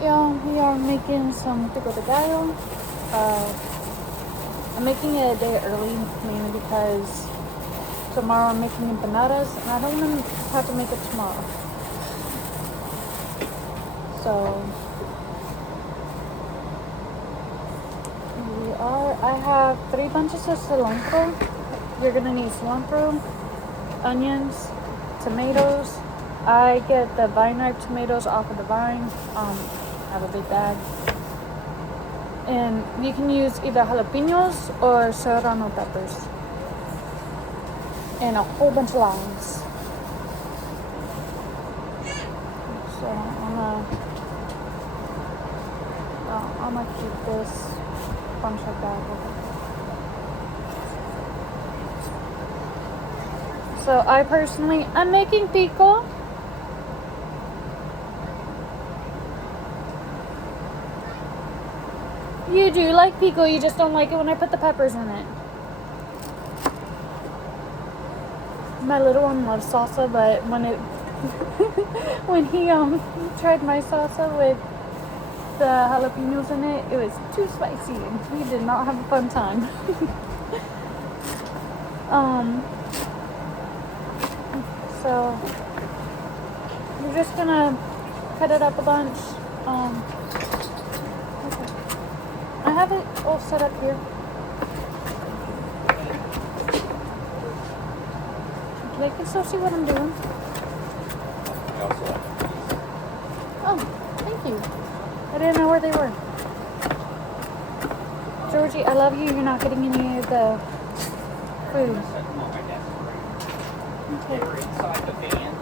Alright, y'all, we are making some Pico de Gallo. I'm making it a day early, mainly because tomorrow I'm making empanadas, and I don't want to have to make it tomorrow. So, I have 3 bunches of cilantro. You're going to need cilantro, onions, tomatoes. I get the vine-ripe tomatoes off of the vine. I have a big bag. And you can use either jalapenos or serrano peppers. And a whole bunch of limes. So I'm gonna keep this bunch of that. So I'm making pico. You do like pico, you just don't like it when I put the peppers in it. My little one loves salsa, but when he tried my salsa with the jalapenos in it, it was too spicy and we did not have a fun time. So you're just gonna cut it up a bunch. Okay. I have it all set up here. They can still see what I'm doing. Oh, thank you. I didn't know where they were. Georgie, I love you. You're not getting any of the food. Okay. They were inside the van.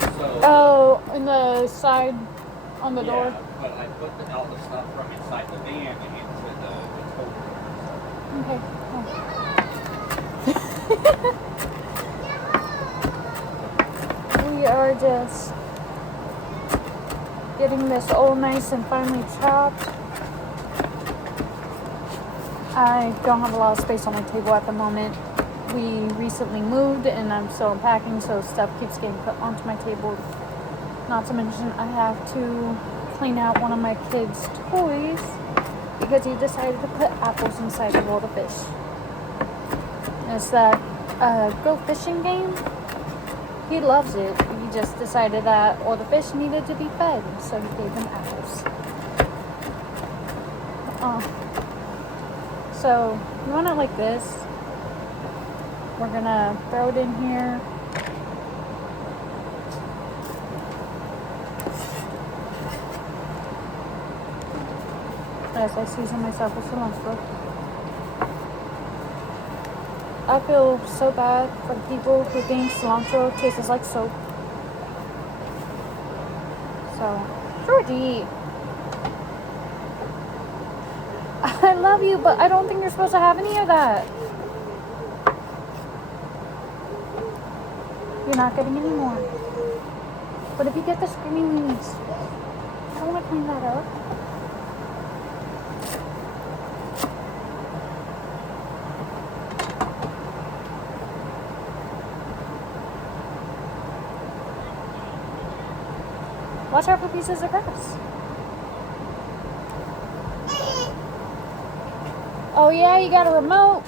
So oh, in the side on the door? Yeah, but I put all the stuff from inside the van into the tote. Okay. We are just getting this all nice and finely chopped. I don't have a lot of space on my table at the moment. We recently moved and I'm still unpacking, so stuff keeps getting put onto my table. Not to mention I have to clean out one of my kids' toys because he decided to put apples inside the bowl of fish. It's that go fishing game. He loves it. He just decided that all the fish needed to be fed, so he gave them apples. So you want it like this. We're gonna throw it in here. As I season myself with cilantro. I feel so bad for the people who think cilantro tastes like soap. So, Georgie, I love you, but I don't think you're supposed to have any of that. You're not getting any more. But if you get the screaming leaves, I don't want to clean that up. Watch out for pieces of grass. Oh yeah, you got a remote.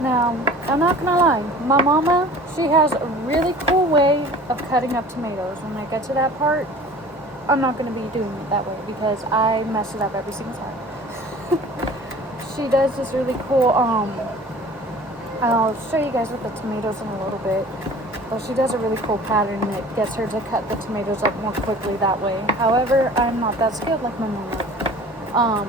Now, I'm not gonna lie, my mama, she has a really cool way of cutting up tomatoes. When I get to that part, I'm not gonna be doing it that way because I mess it up every single time. She does this really cool, I'll show you guys with the tomatoes in a little bit, but she does a really cool pattern that gets her to cut the tomatoes up more quickly that way. However, I'm not that skilled like my mama.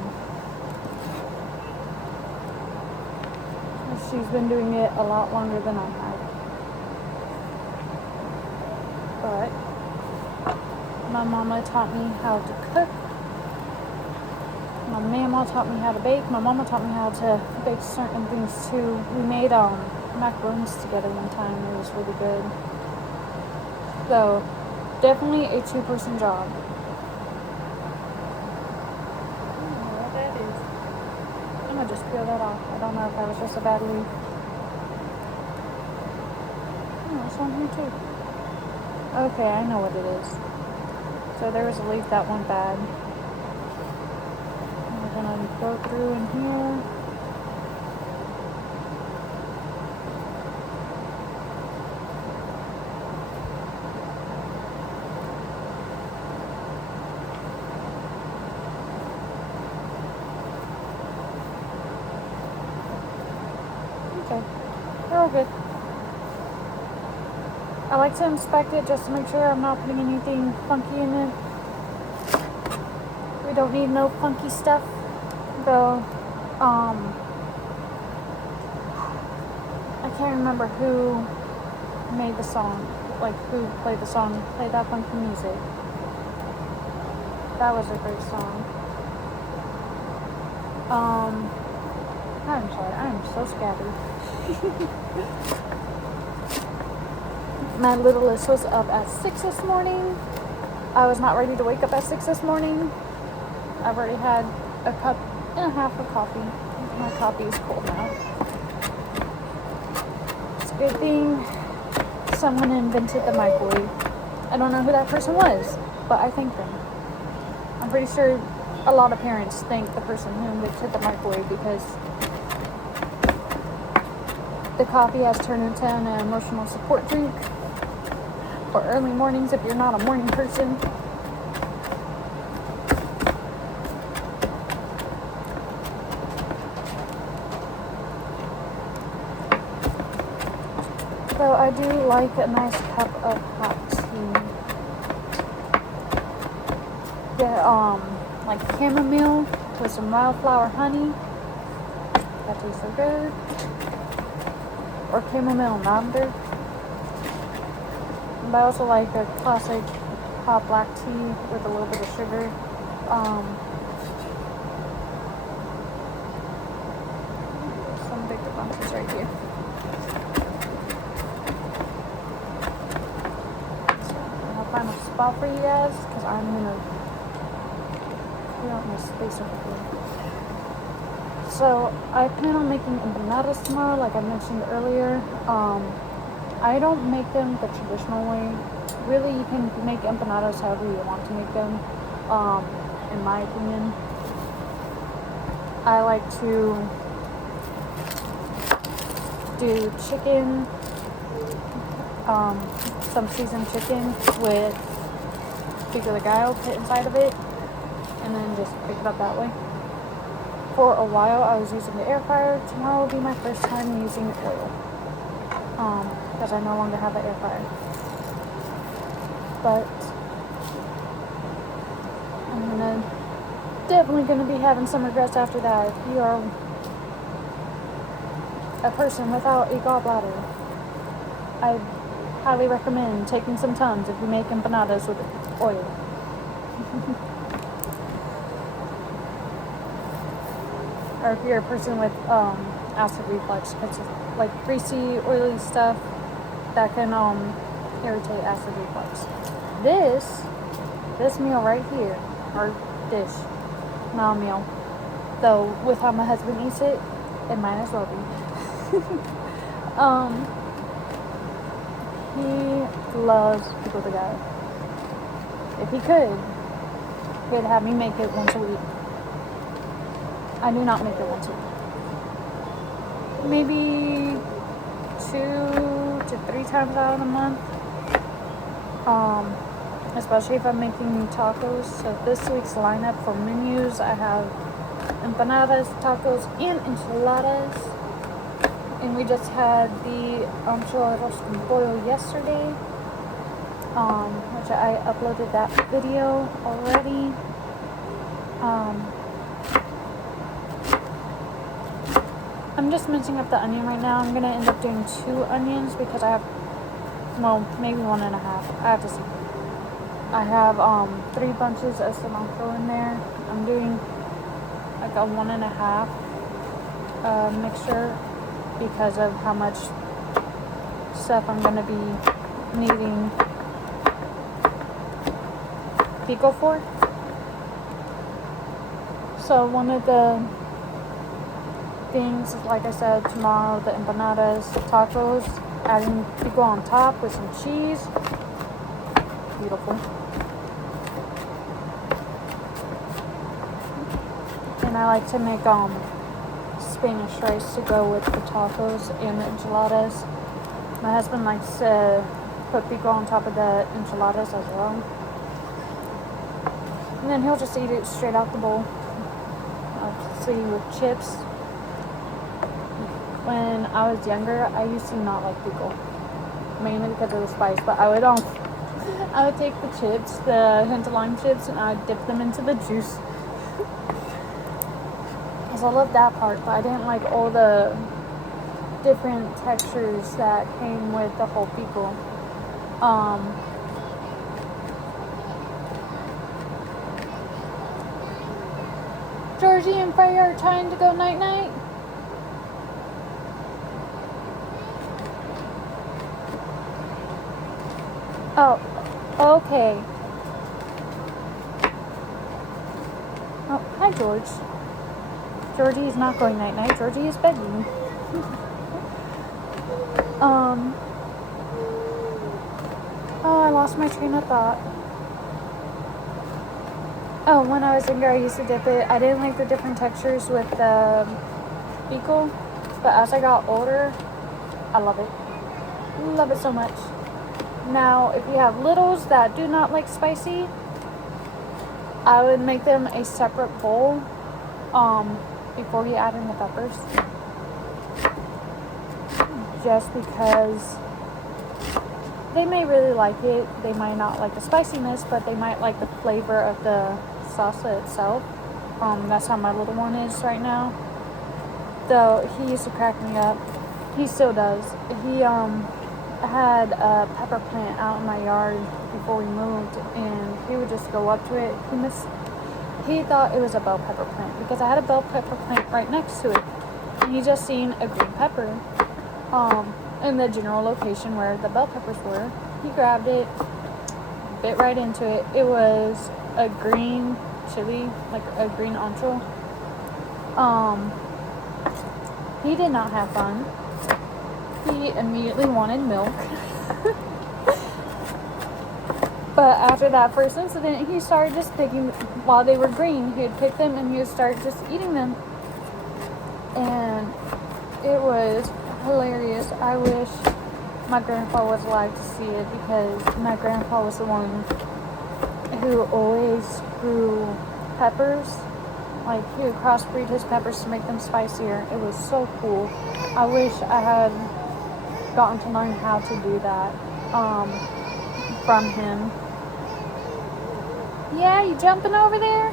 She's been doing it a lot longer than I have. But My mama taught me how to cook. My mama taught me how to bake. My mama taught me how to bake certain things too. We made macaroons together one time. It was really good. So definitely a 2-person job. I don't know what that is. I'm gonna just peel that off. I don't know if that was just a bad leaf. Oh, there's one here too. Okay, I know what it is. So there was a leaf that went bad. We're gonna go through in here. Okay, they're all good. I like to inspect it just to make sure I'm not putting anything funky in it. We don't need no funky stuff. Though, I can't remember who made the song, like who played the song, played that funky music. That was a great song. I'm sorry, I'm so scattered. My littlest was up at 6 this morning. I was not ready to wake up at 6 this morning. I've already had a cup and a half of coffee. My coffee is cold now. It's a good thing someone invented the microwave. I don't know who that person was, but I thank them. I'm pretty sure a lot of parents thank the person who invented the microwave because the coffee has turned into an emotional support drink for early mornings if you're not a morning person. So I do like a nice cup of hot tea. The like chamomile with some wildflower honey. That tastes so good. Or chamomile lavender. But I also like a classic hot black tea with a little bit of sugar. Some bigger bunches right here. So I'll find a spot for you guys because I'm gonna clear out my space over here. So I plan on making empanadas tomorrow, like I mentioned earlier. I don't make them the traditional way. Really, you can make empanadas however you want to make them, in my opinion. I like to do chicken, some seasoned chicken with Pico de Gallo put inside of it, and then just pick it up that way. For a while, I was using the air fryer. Tomorrow will be my first time using oil. Because I no longer have an air fryer. But I'm definitely gonna be having some regrets after that. If you are a person without a gallbladder, I highly recommend taking some Tums if you make empanadas with oil. Or if you're a person with acid reflux, because like greasy, oily stuff that can irritate acid reflux. This meal right here, or dish, not a meal, though with how my husband eats it, it might as well be. He loves Pico de Gallo. If he could, he'd have me make it once a week. I do not make it once a week. Maybe 2 to 3 times out of the month. Especially if I'm making new tacos. So this week's lineup for menus, I have empanadas, tacos, and enchiladas. And we just had the arroz con pollo yesterday, which I uploaded that video already. I'm just mincing up the onion right now. I'm going to end up doing 2 onions because I have, well, maybe 1.5. I have to see. I have 3 bunches of cilantro in there. I'm doing like a 1.5 mixture because of how much stuff I'm gonna be needing pico for. So one of the things, like I said, tomorrow, the empanadas, tacos, adding pico on top with some cheese. Beautiful. And I like to make Spanish rice to go with the tacos and the enchiladas. My husband likes to put pico on top of the enchiladas as well. And then he'll just eat it straight out the bowl. Obviously with chips. When I was younger, I used to not like pickle, mainly because of the spice. But I would take the chips, the hint of lime chips, and I would dip them into the juice. Because I loved that part, but I didn't like all the different textures that came with the whole pickle. Georgie and Freya are trying to go night-night. Oh, okay. Oh, hi, George. Georgie is not going night-night. Georgie is begging. Oh, I lost my train of thought. Oh, when I was younger, I used to dip it. I didn't like the different textures with the pickle, but as I got older, I love it. Love it so much. Now, if you have littles that do not like spicy, I would make them a separate bowl before you add in the peppers. Just because they may really like it. They might not like the spiciness, but they might like the flavor of the salsa itself. That's how my little one is right now. Though he used to crack me up. He still does. He had a pepper plant out in my yard before we moved, and he would just go up to it. He thought it was a bell pepper plant because I had a bell pepper plant right next to it. And he just seen a green pepper in the general location where the bell peppers were. He grabbed it, bit right into it. It was a green chili, like a green ancho. He did not have fun. He immediately wanted milk. But after that first incident, he started just picking, while they were green, he'd pick them and he would start just eating them. And it was hilarious. I wish my grandpa was alive to see it, because my grandpa was the one who always grew peppers. Like, he would crossbreed his peppers to make them spicier. It was so cool. I wish I had gotten to learn how to do that from him. Yeah, you jumping over there?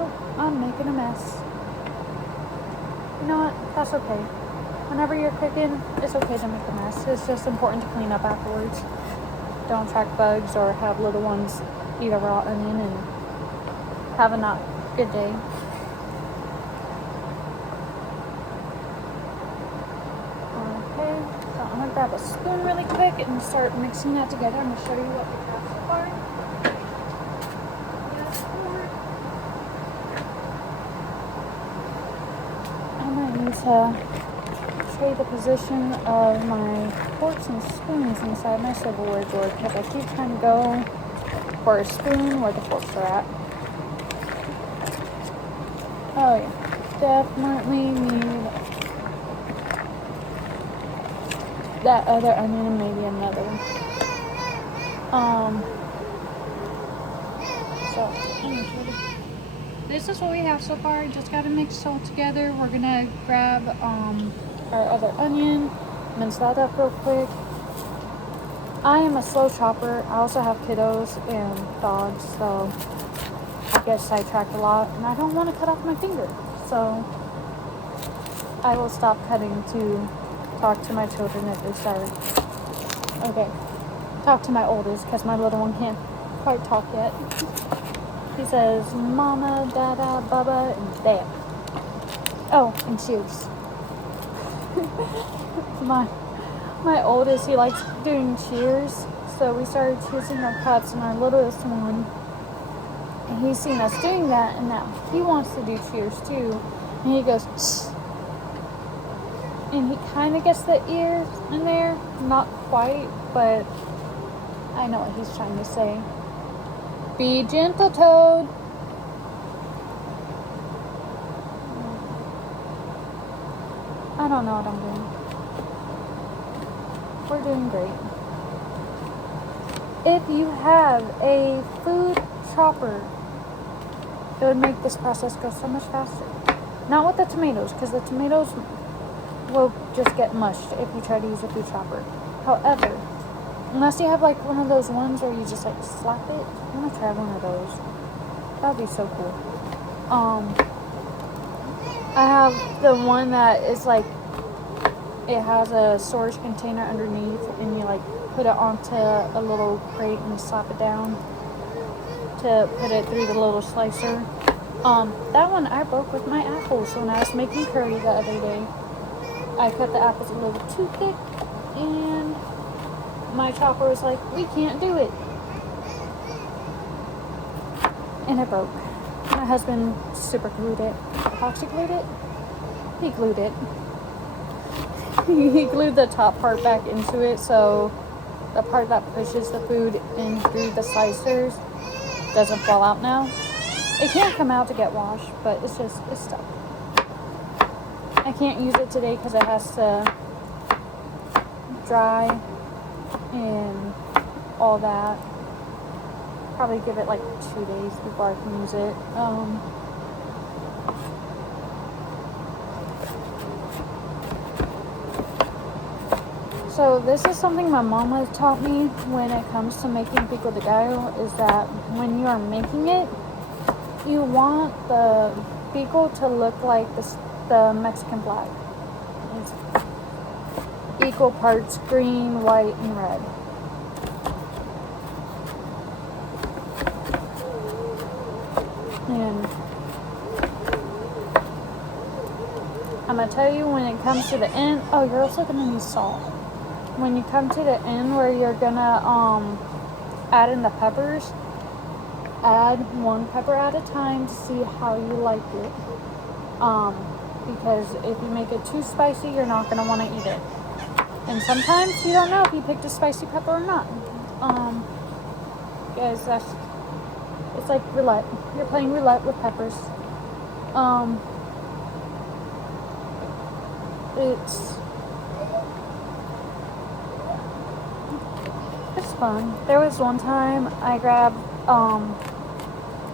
Oh, I'm making a mess. You know what? That's okay. Whenever you're cooking, it's okay to make a mess. It's just important to clean up afterwards. Don't attract bugs or have little ones eat a raw onion and have a not good day. Okay, so I'm gonna grab a spoon really quick and start mixing that together. I'm gonna show you what we have so far. I'm gonna need to trade the position of my forks and spoons inside my silverware drawer because I keep trying to go for a spoon where the forks are at. Oh yeah, definitely need that other onion and maybe another. So this is what we have so far. Just gotta mix it all together. We're gonna grab our other onion, mince that up real quick. I am a slow chopper. I also have kiddos and dogs, so I get sidetracked a lot, and I don't want to cut off my finger. So I will stop cutting to talk to my children if they start Okay. Talk to my oldest because my little one can't quite talk yet. He says mama, dada, baba, and dad. Oh, and cheers. my oldest, he likes doing cheers, so we started cheersing our cups, and our littlest one, and he's seen us doing that, and now he wants to do cheers too, and he goes Shh. And he kind of gets the ears in there, not quite, but I know what he's trying to say. Be gentle, Toad. I don't know what I'm doing. We're doing great. If you have a food chopper, it would make this process go so much faster. Not with the tomatoes, because the tomatoes will just get mushed if you try to use a food chopper. However, unless you have like one of those ones where you just like slap it, I'm gonna try one of those. That'd be so cool. I have the one that is like, it has a storage container underneath, and you like put it onto a little crate and slap it down to put it through the little slicer. That one I broke with my apples when I was making curry the other day. I cut the apples a little too thick, and my chopper was like, we can't do it. And it broke. My husband super glued it. Epoxy glued it? He glued it. He glued the top part back into it, so the part that pushes the food in through the slicers doesn't fall out now. It can't come out to get washed, but it's stuck. I can't use it today because it has to dry and all that. Probably give it like 2 days before I can use it. So this is something my mom has taught me when it comes to making Pico de Gallo, is that when you are making it, you want the pico to look like the Mexican flag. It's equal parts green, white, and red. And I'm gonna tell you, when it comes to the end, oh, you're also gonna need salt. When you come to the end where you're gonna add in the peppers, add one pepper at a time to see how you like it. Because if you make it too spicy, you're not gonna want to eat it. And sometimes you don't know if you picked a spicy pepper or not. Guys, it's like roulette. You're playing roulette with peppers. It's fun. There was one time I grabbed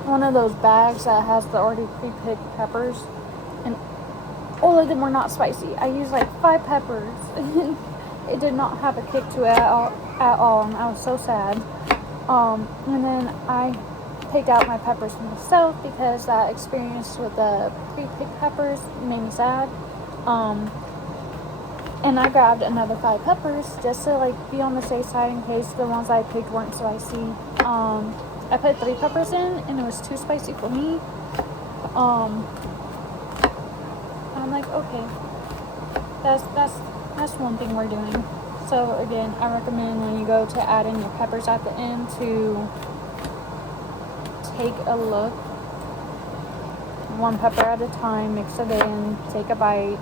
one of those bags that has the already pre-picked peppers, and all of them were not spicy. I used like 5 peppers. It did not have a kick to it at all, and I was so sad. And then I take out my peppers myself because that experience with the pre-picked peppers made me sad. And I grabbed another 5 peppers just to like be on the safe side in case the ones I picked weren't spicy. I put 3 peppers in, and it was too spicy for me. And I'm like, okay, that's one thing we're doing. So again, I recommend when you go to add in your peppers at the end to take a look, one pepper at a time, mix it in, take a bite.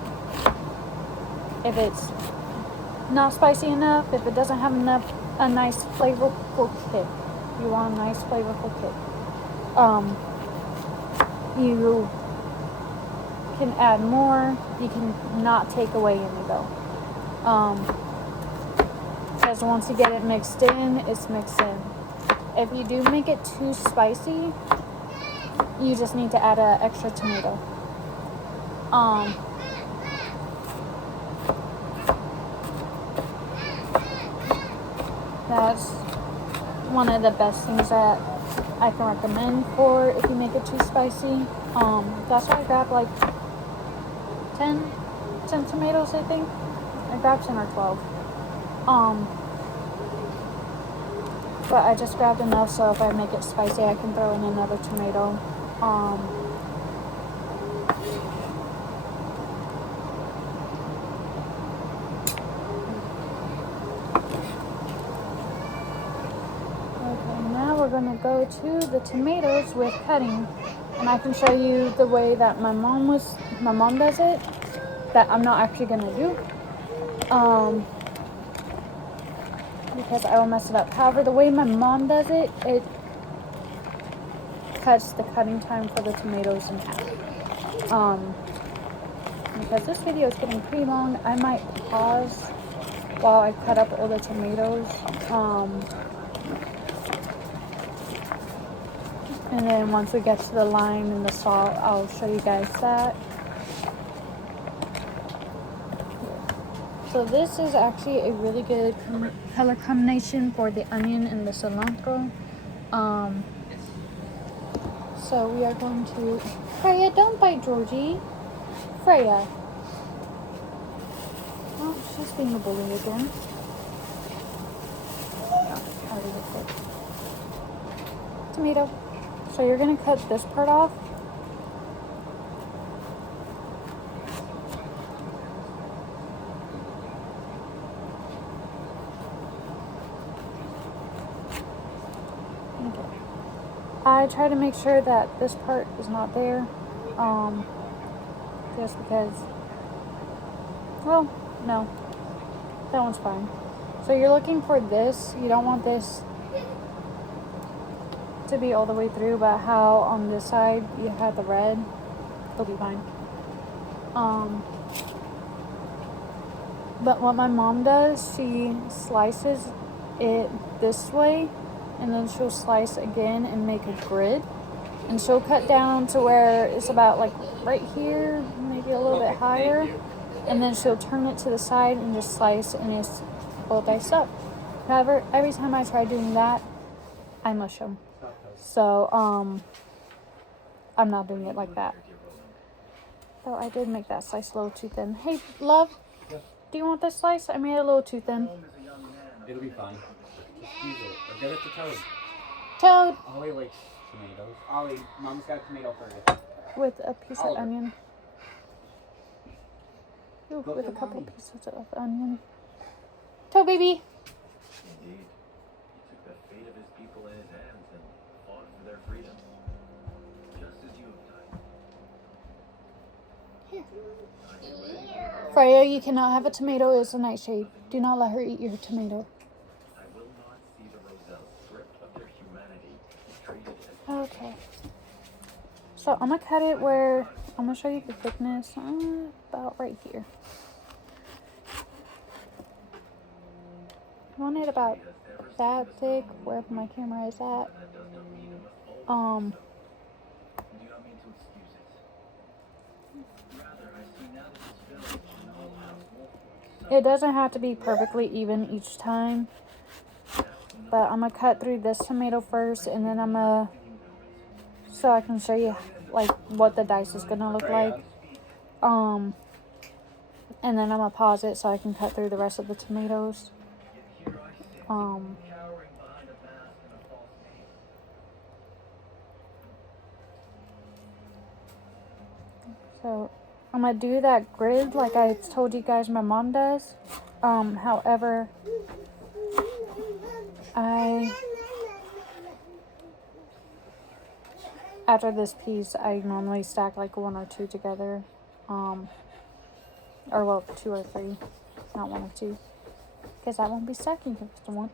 If it's not spicy enough, if it doesn't have a nice flavorful kick, you want a nice flavorful kick, you can add more. You can not take away any though, because once you get it mixed in, it's mixed in. If you do make it too spicy, you just need to add an extra tomato. That's one of the best things that I can recommend for if you make it too spicy. That's why I grabbed like 10 tomatoes, I think. I grabbed 10 or 12. But I just grabbed enough so if I make it spicy, I can throw in another tomato. Okay, now we're gonna go to the tomatoes with cutting. And I can show you the way that my mom does it, that I'm not actually gonna do. Because I will mess it up. However, the way my mom does it, it cuts the cutting time for the tomatoes in half. Because this video is getting pretty long, I might pause while I cut up all the tomatoes. And then once we get to the lime and the salt, I'll show you guys that. So this is actually a really good color combination for the onion and the cilantro. So we are going to... Freya, don't bite Georgie. Freya. Oh, she's being a bully again. No, I'll leave it there. Tomato. So you're going to cut this part off. Okay. I try to make sure that this part is not there. Just because... Well, no. That one's fine. So you're looking for this. You don't want this to be all the way through, but how on this side you have the red, it'll be fine. But what my mom does, she slices it this way, and then she'll slice again and make a grid. And she'll cut down to where it's about like right here, maybe a little bit higher. And then she'll turn it to the side and just slice, and it's all diced up. However, every time I try doing that, I mush them. So, I'm not doing it like that. So I did make that slice a little too thin. Hey, love, do you want this slice? I made it a little too thin. It'll be fine. Just use it. Or give it to Toad. Toad! Ollie likes tomatoes. Ollie, Mom's got a tomato for you. With a piece of Oliver. onion. Ooh, with a couple pieces of onion. Toad, baby! Indeed. He took the fate of his people in his hands and fought for their freedom. Just as you have done. Here. Freya, you cannot have a tomato. It's a nightshade. Do not let her eat your tomato. I will not see the Roselle stripped of their humanity, treated as Okay. So I'm gonna cut it where I'm gonna show you the thickness. About right here. I want it about that thick where my camera is at. do not mean to excuse it. Rather, I see now that this village and whole house will It doesn't have to be perfectly even each time. But I'm gonna cut through this tomato first, and then I'm gonna, so I can show you like what the dice is gonna look like. And then I'm gonna pause it so I can cut through the rest of the tomatoes. So I'm gonna do that grid like I told you guys my mom does. However, after this piece, I normally stack like one or two together. Or well, two or three, not one or two. Because that won't be stacking if it's one.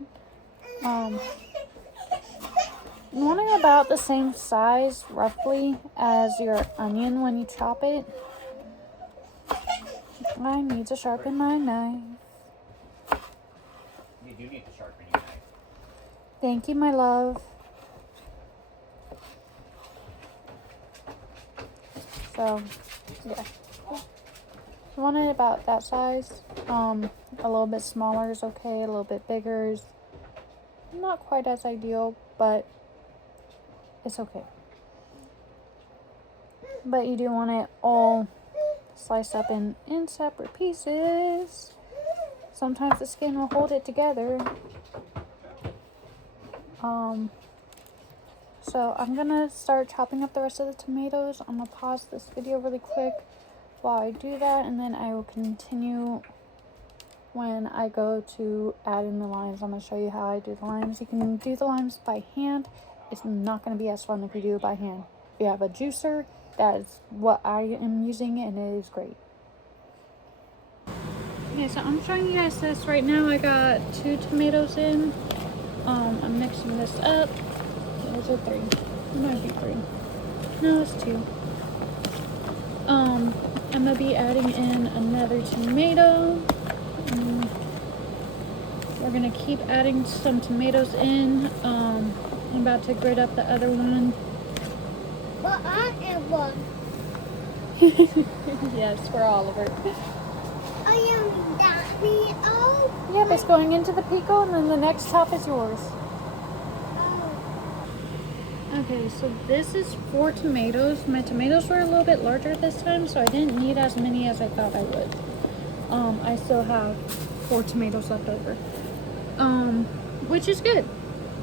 You want it about the same size, roughly, as your onion when you chop it. I need to sharpen my knife. You do need to sharpen your knife. Thank you, my love. So, yeah. You want it about that size. A little bit smaller is okay. A little bit bigger is not quite as ideal, but it's okay. But you do want it all sliced up in separate pieces. Sometimes the skin will hold it together. So I'm gonna start chopping up the rest of the tomatoes. I'm gonna pause this video really quick while I do that, and then I will continue when I go to add in the limes. I'm gonna show you how I do the limes. You can do the limes by hand. It's not gonna be as fun if you do it by hand. If you have a juicer, that is what I am using, and it is great. Okay, so I'm showing you guys this right now. I got 2 tomatoes in. I'm mixing this up. Those are 3. It might be 3. No, it's 2. I'm gonna be adding in another tomato. We're gonna keep adding some tomatoes in. I'm about to grate up the other one. But I am one. Yes, for Oliver. I am Daddy. Oh. Yep, it's going into the pico, and then the next top is yours. Okay, so this is 4 tomatoes. My tomatoes were a little bit larger this time, so I didn't need as many as I thought I would. I still have 4 tomatoes left over, which is good,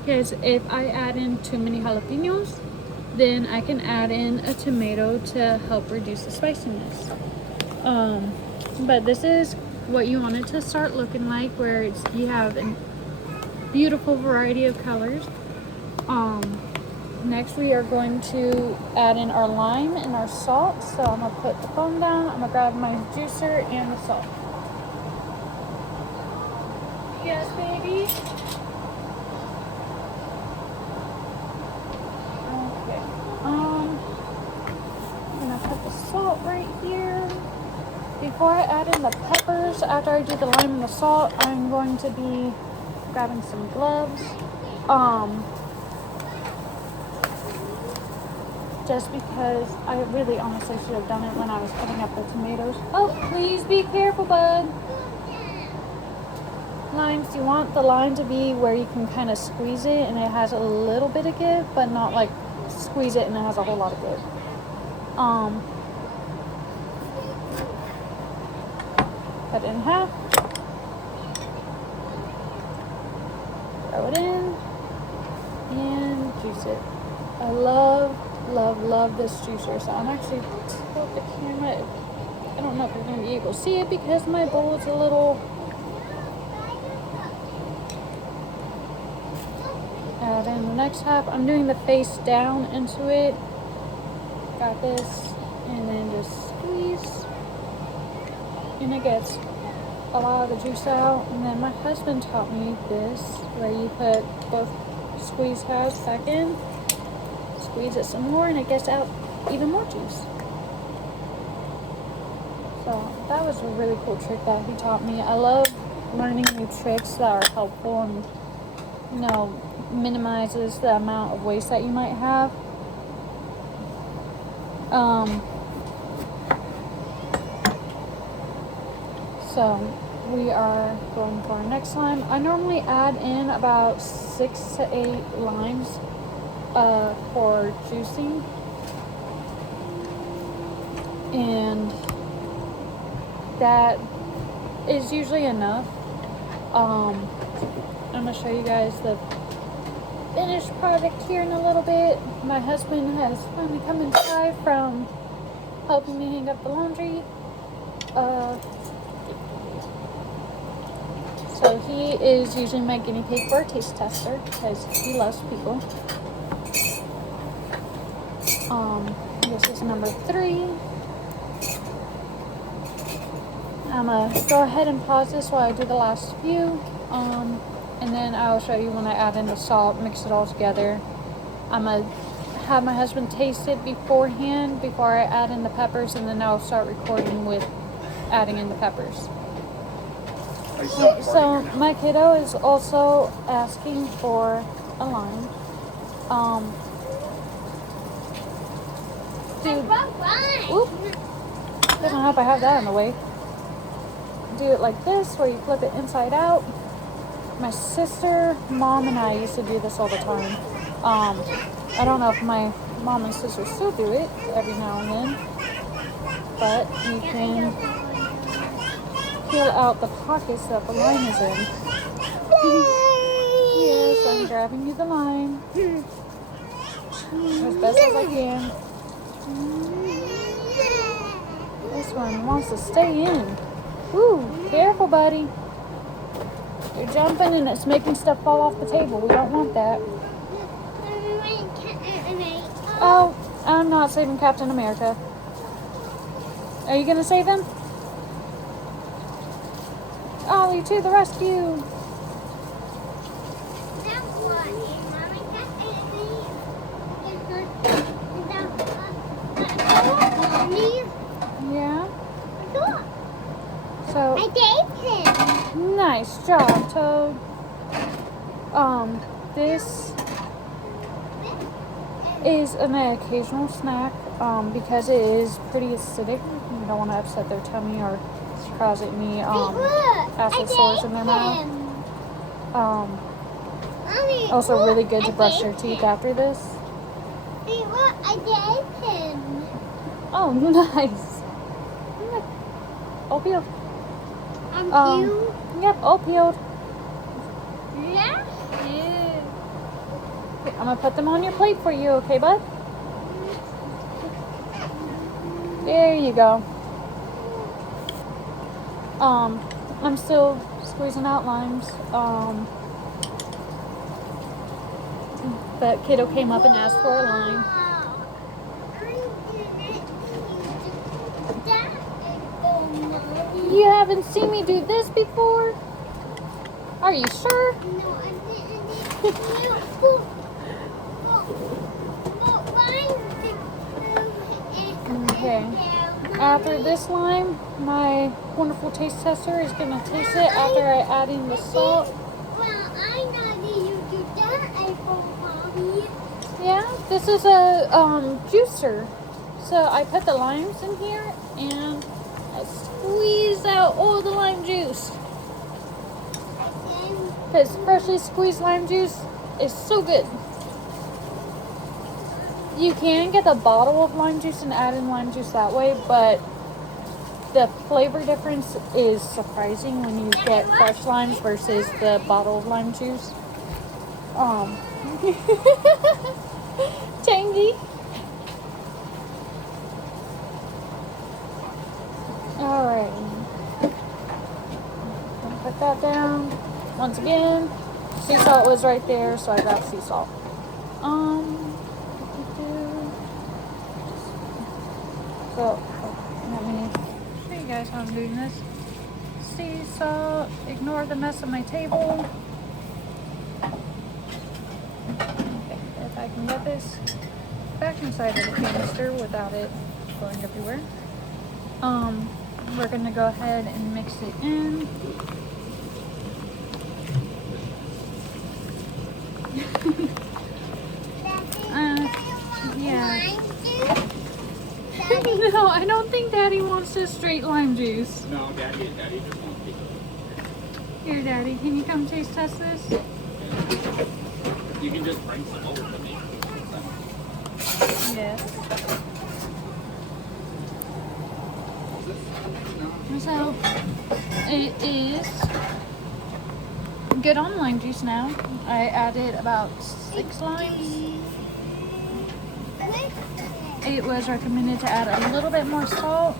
because if I add in too many jalapenos, then I can add in a tomato to help reduce the spiciness. But this is what you want it to start looking like, where you have a beautiful variety of colors. Next we are going to add in our lime and our salt. So I'm going to put the phone down, I'm going to grab my juicer and the salt. Yes, baby. Okay. I'm going to put the salt right here. Before I add in the peppers, after I do the lime and the salt, I'm going to be grabbing some gloves. Just because I really honestly should have done it when I was cutting up the tomatoes. Oh, please be careful, bud. Limes, you want the lime to be where you can kind of squeeze it and it has a little bit of give, but not like squeeze it and it has a whole lot of give. Cut it in half. Throw it in and juice it. I love this juicer. So I'm actually tilt the camera. I don't know if you're going to be able to see it because my bowl is a little. Add in the next half. I'm doing the face down into it. Got this, and then just squeeze, and it gets a lot of the juice out. And then my husband taught me this, where you put both squeeze halves back in. Squeeze it some more and it gets out even more juice. So that was a really cool trick that he taught me. I love learning new tricks that are helpful and, you know, minimizes the amount of waste that you might have. So we are going for our next lime. I normally add in about 6 to 8 limes for juicing, and that is usually enough. I'm gonna show you guys the finished product here in a little bit. My husband has finally come inside from helping me hang up the laundry. So he is usually my guinea pig for a taste tester because he loves people. This is number 3. I'm gonna go ahead and pause this while I do the last few. And then I'll show you when I add in the salt, mix it all together. I'm gonna have my husband taste it beforehand before I add in the peppers, and then I'll start recording with adding in the peppers. So my kiddo is also asking for a lime. Dude, oop, doesn't help I have that in the way. Do it like this, where you flip it inside out. My sister, mom, and I used to do this all the time. I don't know if my mom and sister still do it every now and then, but you can peel out the pockets that the lime is in. Yes, I'm grabbing you the lime. best as I can. This one wants to stay in. Ooh, careful, buddy. You're jumping and it's making stuff fall off the table. We don't want that. Oh, I'm not saving Captain America. Are you gonna save him? Ollie, to the rescue! Yeah. So I gave him. nice job, Toad. This is an occasional snack, because it is pretty acidic. You don't want to upset their tummy or cause any acid sores in their mouth. Also really good to brush your teeth after this. See what I gave him. Oh, nice. All peeled. You? Yep, all peeled. Yeah. Okay, I'm gonna put them on your plate for you, okay, bud? There you go. I'm still squeezing out limes. But kiddo came up and asked for a lime. You haven't seen me do this before? Are you sure? No, I didn't. Okay. After this lime, my wonderful taste tester is going to taste it after I add in the salt. Well, I know that you do that, Mommy. Yeah, this is a juicer. So I put the limes in here and I squeeze out all the lime juice. Because freshly squeezed lime juice is so good. You can get a bottle of lime juice and add in lime juice that way, but the flavor difference is surprising when you get fresh limes versus the bottle of lime juice. Tangy. Alright. Put that down. Once again, sea salt was right there, so I got sea salt. So, let me show you guys how I'm doing this. Sea salt, ignore the mess of my table. Okay, if I can get this back inside of the canister without it going everywhere. We're gonna go ahead and mix it in. Yeah. No, I don't think Daddy wants just straight lime juice. No, Daddy just wants pico. Here, Daddy, can you come taste test this? You can just bring some over to me. Yes. So, it is good on lime juice now. I added about 6 limes. It was recommended to add a little bit more salt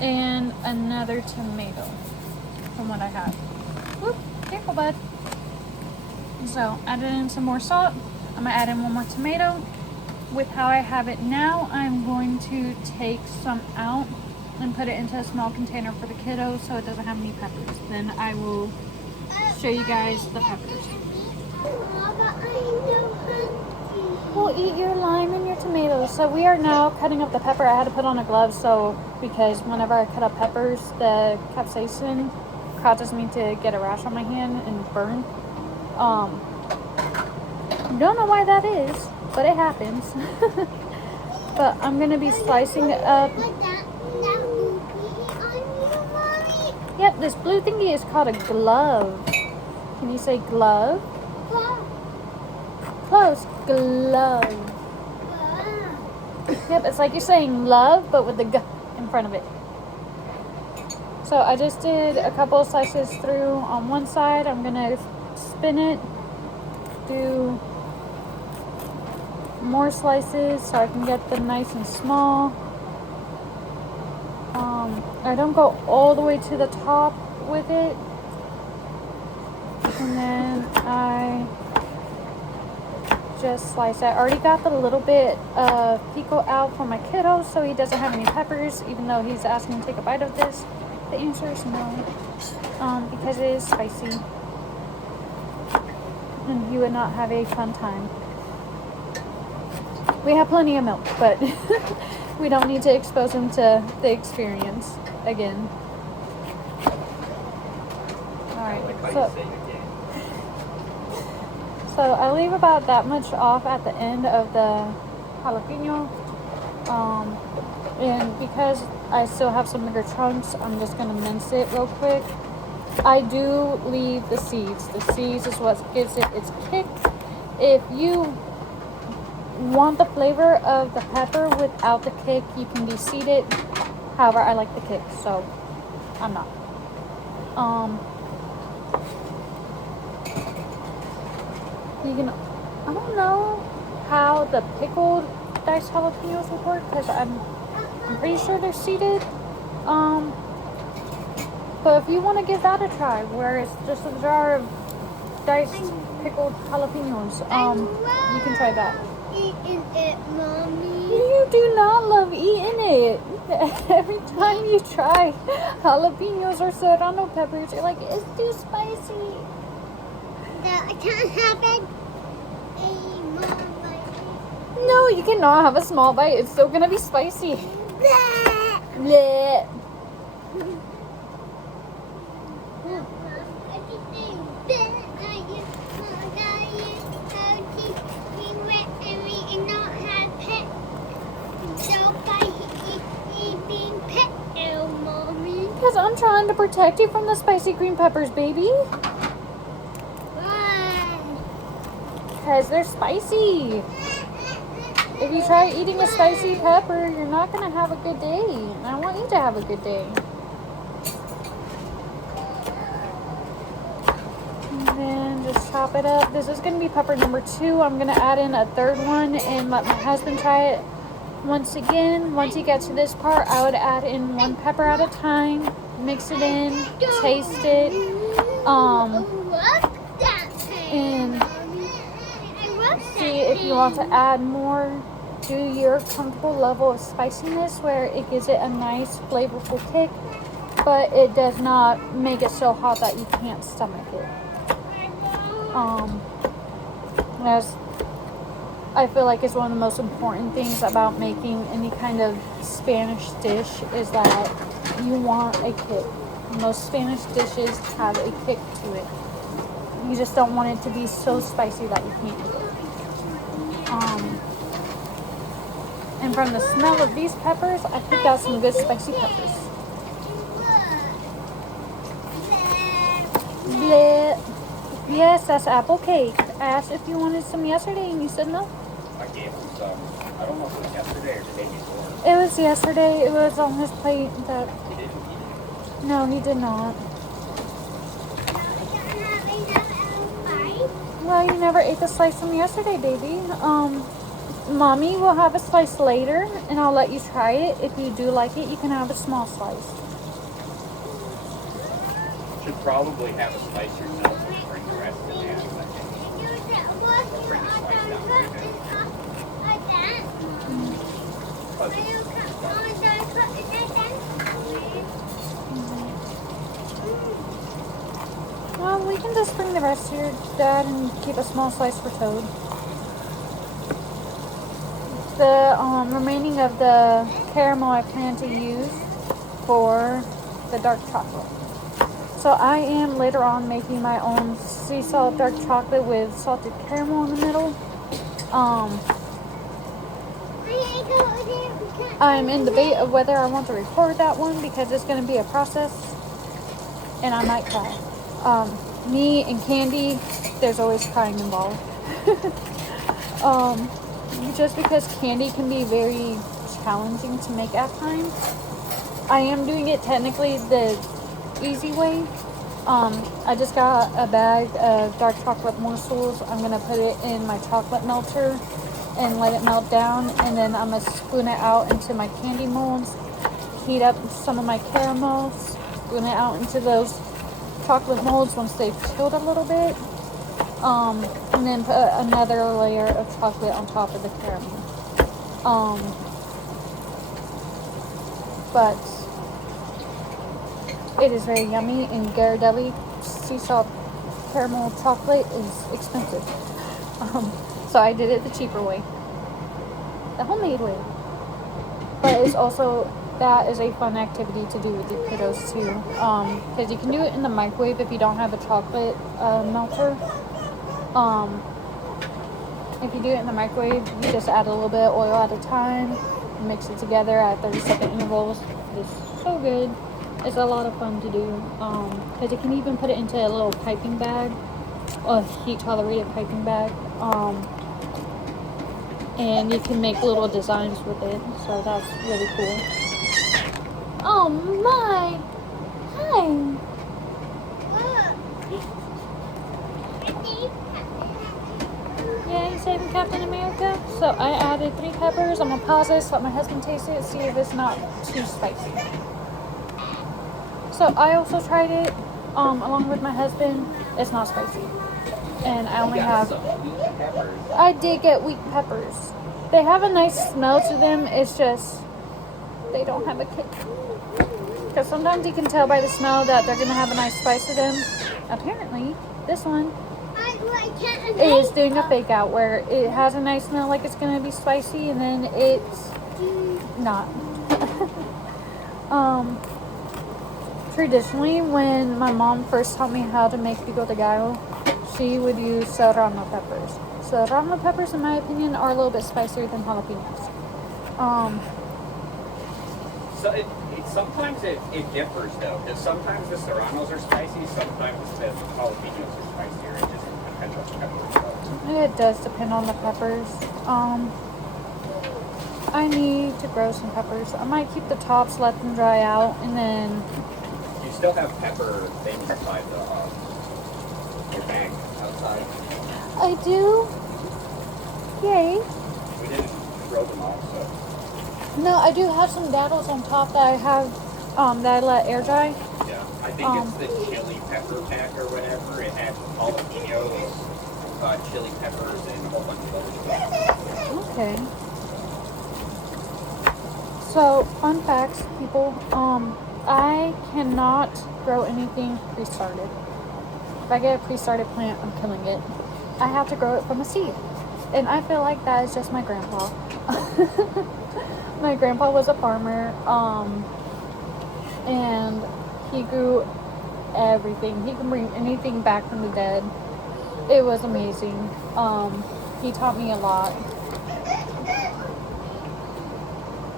and another tomato from what I have. Whoop, careful, bud. So, added in some more salt. I'm gonna add in one more tomato. With how I have it now, I'm going to take some out and put it into a small container for the kiddos so it doesn't have any peppers. Then I will show you guys the peppers. We'll eat your lime and your tomatoes. So we are now cutting up the pepper. I had to put on a glove because whenever I cut up peppers, the capsaicin causes me to get a rash on my hand and burn. Don't know why that is, but it happens. But I'm gonna be slicing it up. Yep, this blue thingy is called a glove. Can you say glove? Close. Glove. Yep, it's like you're saying love, but with the g in front of it. So I just did a couple of slices through on one side. I'm gonna spin it, do more slices so I can get them nice and small. I don't go all the way to the top with it. And then I just slice. I already got the little bit of pico out for my kiddo so he doesn't have any peppers, even though he's asking to take a bite of this. The answer is no, because it is spicy and he would not have a fun time. We have plenty of milk, but we don't need to expose him to the experience again. Alright, so I leave about that much off at the end of the jalapeno. And because I still have some bigger chunks, I'm just going to mince it real quick. I do leave the seeds. The seeds is what gives it its kick. If you want the flavor of the pepper without the kick, you can de-seed it. However, I like the kick, so I'm not. You can, I don't know how the pickled diced jalapenos would work because I'm pretty sure they're seeded. But if you want to give that a try, where it's just a jar of diced pickled jalapenos, you can try that. Eating it, Mommy. You do not love eating it. Every time you try jalapenos or serrano peppers, you're like, it's too spicy. I can't have it. No, you cannot have a small bite. It's still gonna be spicy. Bleh. Because I'm trying to protect you from the spicy green peppers, baby. Because they're spicy. If you try eating a spicy pepper, you're not going to have a good day. And I want you to have a good day. And then just chop it up. This is going to be pepper number 2. I'm going to add in a third one and let my husband try it. Once again, once you get to this part, I would add in one pepper at a time. Mix it in. Taste it. And see if you want to add more. Do your comfortable level of spiciness where it gives it a nice flavorful kick, but it does not make it so hot that you can't stomach it. As I feel like it's one of the most important things about making any kind of Spanish dish is that you want a kick. Most Spanish dishes have a kick to it. You just don't want it to be so spicy that you can't eat it. And from the smell of these peppers, I picked out some good spicy peppers. Bleh. Yes, that's apple cake. I asked if you wanted some yesterday and you said no. I gave him some. I don't know if it was yesterday or the day before. It was yesterday. It was on his plate. That He didn't eat it. No, he did not. Well, you never ate the slice from yesterday, baby. Mommy will have a slice later, and I'll let you try it. If you do like it, you can have a small slice. Should probably have a slice yourself and bring the rest to Dad. Bring a slice down to Well, we can just bring the rest to your dad and keep a small slice for Toad. The remaining of the caramel I plan to use for the dark chocolate. So I am later on making my own sea salt dark chocolate with salted caramel in the middle. I'm in debate of whether I want to record that one because it's going to be a process and I might cry. Me and Candy, there's always crying involved. Just because candy can be very challenging to make at times. I am doing it technically the easy way. I just got a bag of dark chocolate morsels. I'm going to put it in my chocolate melter and let it melt down, and then I'm gonna spoon it out into my candy molds, heat up some of my caramels, spoon it out into those chocolate molds once they've chilled a little bit, and then put another layer of chocolate on top of the caramel. But it is very yummy, and Ghirardelli sea salt caramel chocolate is expensive. So I did it the cheaper way, the homemade way. But it's also, that is a fun activity to do with your kiddos too, because you can do it in the microwave if you don't have a chocolate melter. If you do it in the microwave, you just add a little bit of oil at a time, mix it together at 30-second intervals. It's so good. It's a lot of fun to do, because you can even put it into a little piping bag, a heat-tolerated piping bag, and you can make little designs with it, so that's really cool. Oh my! Hi! Yeah, you saving Captain America? So I added 3 peppers. I'm gonna pause this, let my husband taste it, see if it's not too spicy. So I also tried it, along with my husband. It's not spicy. And I only have... I did get weak peppers. They have a nice smell to them, it's just they don't have a kick. Because sometimes you can tell by the smell that they're gonna have a nice spice to them. Apparently, this one is doing a fake out where it has a nice smell like it's gonna be spicy, and then it's not. Traditionally, when my mom first taught me how to make Pico de Gallo, she would use serrano peppers. Serrano peppers, in my opinion, are a little bit spicier than jalapenos. So sometimes it differs though, because sometimes the serranos are spicy, sometimes the jalapenos are spicier. It just depends on the peppers. It does depend on the peppers. I need to grow some peppers. I might keep the tops, let them dry out, and then... You still have pepper things inside your bag outside? I do. Yay. We didn't throw them all, so... No, I do have some daddles on top that I have, that I let air dry. Yeah, I think it's the chili pepper pack or whatever. It has jalapenos, chili peppers, and a whole bunch of other stuff. Okay. So, fun facts, people. I cannot grow anything pre-started. If I get a pre-started plant, I'm killing it. I have to grow it from a seed. And I feel like that is just my grandpa. My grandpa was a farmer, and he grew everything. He can bring anything back from the dead. It was amazing. He taught me a lot.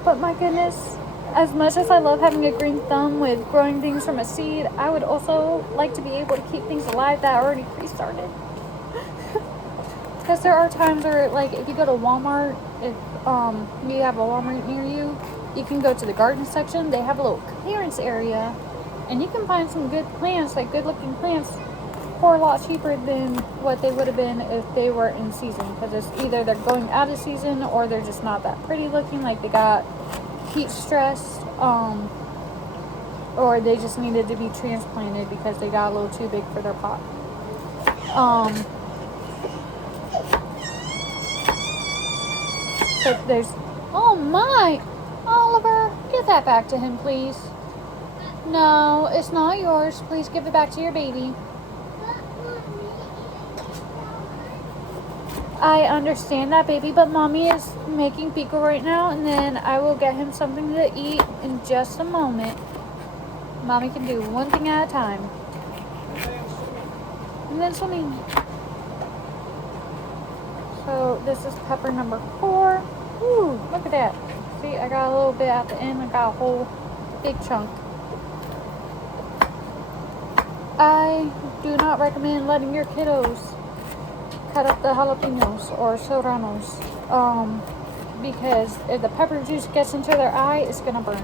But my goodness, as much as I love having a green thumb with growing things from a seed, I would also like to be able to keep things alive that are already pre-started. Because there are times where, like, if you go to Walmart, if you have a Walmart near you, you can go to the garden section. They have a little clearance area, and you can find some good plants, like good looking plants, for a lot cheaper than what they would have been if they were in season. Because it's either they're going out of season, or they're just not that pretty looking, like they got heat stress, or they just needed to be transplanted because they got a little too big for their pot. But there's, oh my, Oliver, give that back to him, please. No, it's not yours. Please give it back to your baby. I understand that, baby, but mommy is making Pico right now, and then I will get him something to eat in just a moment. Mommy can do one thing at a time. And then swimming. So this is pepper number 4. Ooh, look at that. See, I got a little bit at the end. I got a whole big chunk. I do not recommend letting your kiddos cut up the jalapenos or serranos, because if the pepper juice gets into their eye, it's gonna burn.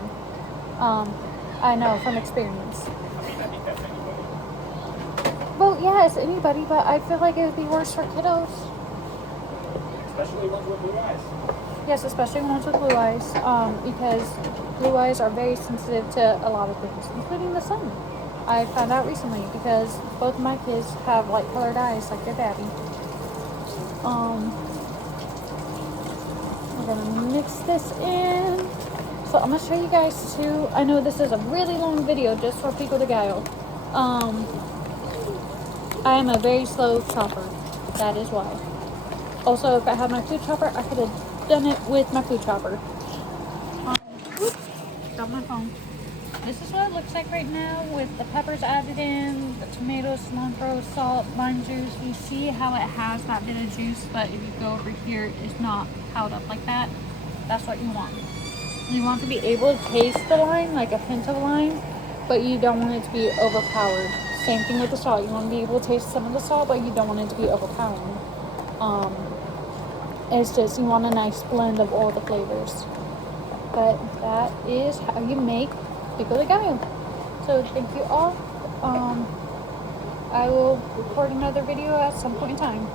I know from experience. I mean, I think that's anybody. Well, yeah, it's anybody, but I feel like it would be worse for kiddos. especially ones with blue eyes. Yes, especially ones with blue eyes, because blue eyes are very sensitive to a lot of things, including the sun. I found out recently because both of my kids have light colored eyes like their daddy. We're gonna mix this in. So I'm gonna show you guys too. I know this is a really long video just for Pico de Gallo. I am a very slow chopper. That is why. Also, if I had my food chopper, I could have done it with my food chopper. Oops, dropped my phone. This is what it looks like right now with the peppers added in, the tomatoes, cilantro, salt, lime juice. You see how it has that bit of juice, but if you go over here, it's not piled up like that. That's what you want. You want to be able to taste the lime, like a hint of lime, but you don't want it to be overpowered. Same thing with the salt. You want to be able to taste some of the salt, but you don't want it to be overpowering. It's just, you want a nice blend of all the flavors. But that is how you make Pico de Gallo. So thank you all. I will record another video at some point in time.